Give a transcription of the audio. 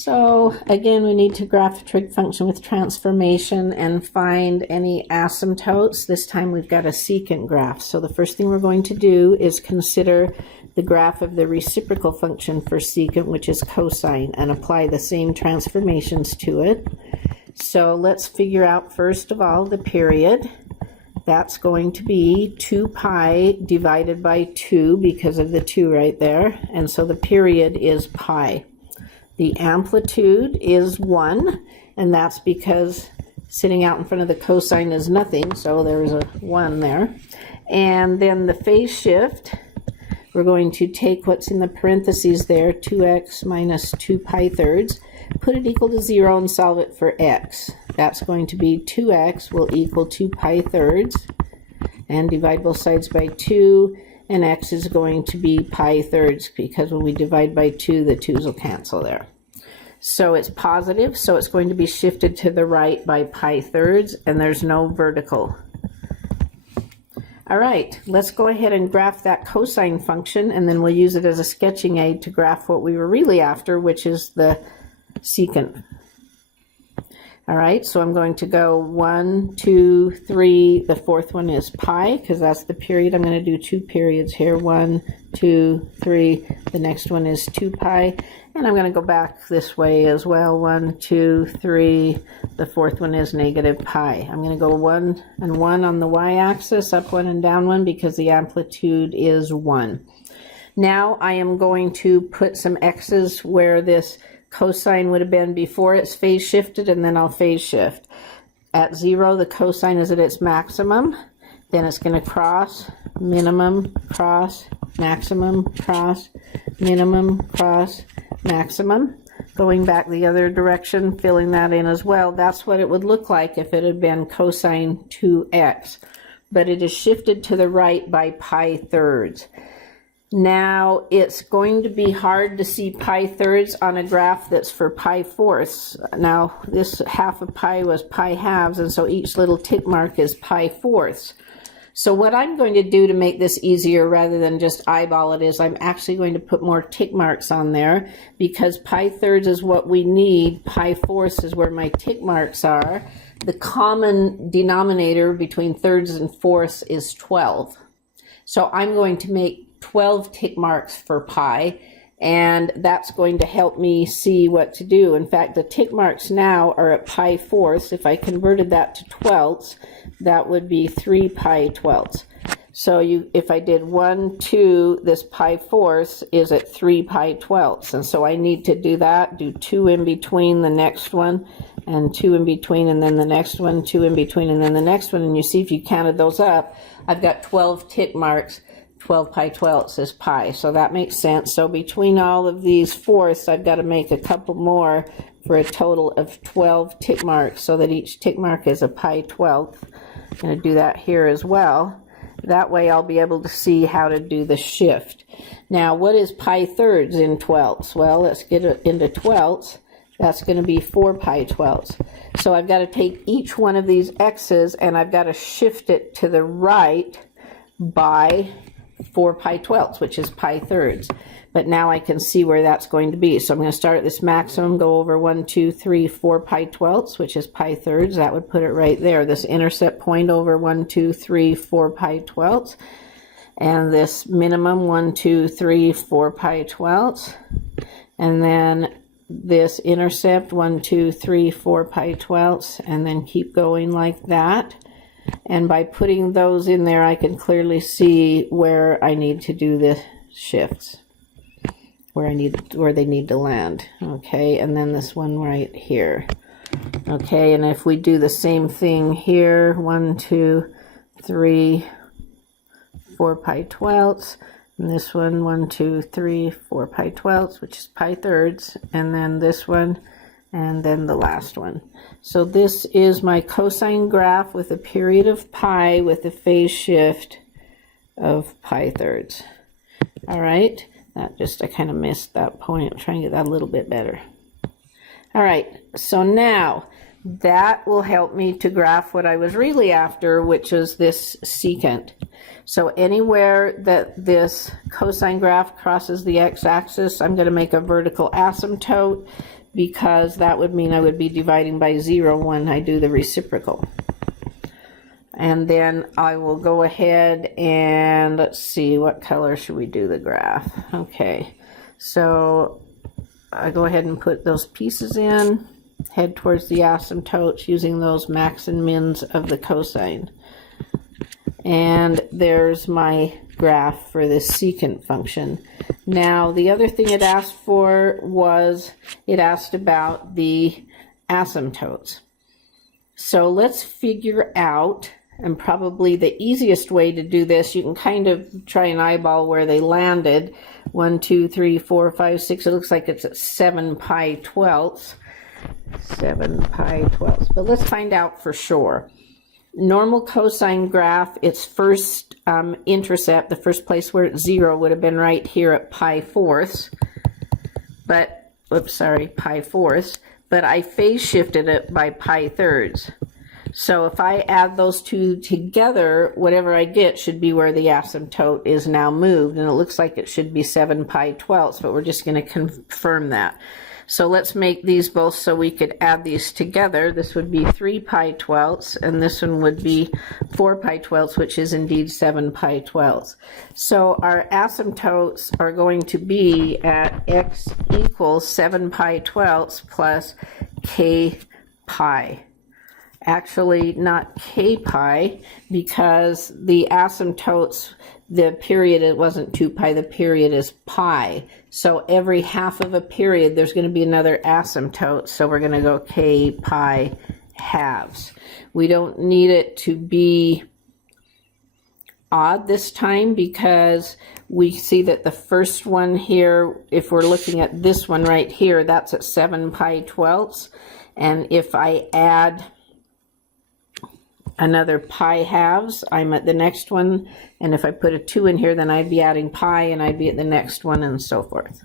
So again, we need to graph the trig function with transformation and find any asymptotes. This time we've got a secant graph. So the first thing we're going to do is consider the graph of the reciprocal function for secant, which is cosine, and apply the same transformations to it. So let's figure out first of all the period. That's going to be 2 pi divided by 2 because of the 2 right there. And so the period is pi. The amplitude is 1, and that's because sitting out in front of the cosine is nothing, so there's a 1 there. And then the phase shift, we're going to take what's in the parentheses there, 2x minus 2 pi thirds, put it equal to 0 and solve it for x. That's going to be 2x will equal 2 pi thirds, and divide both sides by 2, and x is going to be pi thirds, because when we divide by 2, the 2's will cancel there. So it's positive, so it's going to be shifted to the right by pi thirds, and there's no vertical. All right, let's go ahead and graph that cosine function, and then we'll use it as a sketching aid to graph what we were really after, which is the secant. All right, so I'm going to go 1, 2, 3. The fourth one is pi, because that's the period. I'm going to do 2 periods here. 1, 2, 3. The next one is 2 pi. And I'm going to go back this way as well. 1, 2, 3. The fourth one is negative pi. I'm going to go 1 and 1 on the y-axis, up 1 and down 1, because the amplitude is 1. Now I am going to put some x's where this cosine would have been before it's phase shifted, and then I'll phase shift. At 0, the cosine is at its maximum. Then it's going to cross, minimum, cross, maximum, cross, minimum, cross, maximum. Going back the other direction, filling that in as well. That's what it would look like if it had been cosine 2x. But it is shifted to the right by pi thirds. Now, it's going to be hard to see pi thirds on a graph that's for pi fourths. Now, this half of pi was pi halves, and so each little tick mark is pi fourths. So what I'm going to do to make this easier rather than just eyeball it is I'm actually going to put more tick marks on there, because pi thirds is what we need. Pi fourths is where my tick marks are. The common denominator between thirds and fourths is 12. So I'm going to make 12 tick marks for pi, and that's going to help me see what to do. In fact, the tick marks now are at pi fourths. If I converted that to twelfths, that would be 3 pi twelfths. So if I did 1, 2, this pi fourths is at 3 pi twelfths, and so I need to do that, do 2 in between the next one, and 2 in between, and then the next one, 2 in between, and then the next one, and you see if you counted those up, I've got 12 tick marks. 12 pi twelfths is pi, so that makes sense. So between all of these fourths, I've got to make a couple more for a total of 12 tick marks, so that each tick mark is a pi twelfth. I'm going to do that here as well. That way I'll be able to see how to do the shift. Now, what is pi thirds in twelfths? Well, let's get it into twelfths. That's going to be 4 pi twelfths. So I've got to take each one of these x's, and I've got to shift it to the right by 4 pi twelfths, which is pi thirds. But now I can see where that's going to be. So I'm going to start at this maximum, go over 1, 2, 3, 4 pi twelfths, which is pi thirds. That would put it right there. This intercept point over 1, 2, 3, 4 pi twelfths. And this minimum 1, 2, 3, 4 pi twelfths. And then this intercept 1, 2, 3, 4 pi twelfths. And then keep going like that. And by putting those in there, I can clearly see where I need to do the shifts, where they need to land. Okay, and then this one right here. Okay, and if we do the same thing here, 1, 2, 3, 4 pi twelfths, and this one 1, 2, 3, 4 pi twelfths, which is pi thirds, and then this one, and then the last one. So this is my cosine graph with a period of pi with a phase shift of pi thirds. All right, I kind of missed that point. I'm trying to get that a little bit better. All right, so now that will help me to graph what I was really after, which is this secant. So anywhere that this cosine graph crosses the x-axis, I'm going to make a vertical asymptote, because that would mean I would be dividing by 0 when I do the reciprocal. And then I will go ahead and let's see, what color should we do the graph? Okay, so I go ahead and put those pieces in, head towards the asymptotes using those max and mins of the cosine. And there's my graph for this secant function. Now, the other thing it asked for was, it asked about the asymptotes. So let's figure out, and probably the easiest way to do this, you can kind of try and eyeball where they landed. 1, 2, 3, 4, 5, 6, it looks like it's at 7 pi twelfths. 7 pi twelfths, but let's find out for sure. Normal cosine graph, its first intercept, the first place where it's 0 would have been right here at pi fourths, but, oops, sorry, pi fourths, but I phase shifted it by pi thirds. So if I add those two together, whatever I get should be where the asymptote is now moved, and it looks like it should be 7 pi twelfths, but we're just going to confirm that. So let's make these both so we could add these together. This would be 3 pi twelfths, and this one would be 4 pi twelfths, which is indeed 7 pi twelfths. So our asymptotes are going to be at x equals 7 pi twelfths plus k pi. Actually, not k pi, because the asymptotes, the period, it wasn't 2 pi, the period is pi. So every half of a period, there's going to be another asymptote. So we're going to go k pi halves. We don't need it to be odd this time, because we see that the first one here, if we're looking at this one right here, that's at 7 pi twelfths. And if I add another pi halves, I'm at the next one, and if I put a 2 in here, then I'd be adding pi, and I'd be at the next one, and so forth.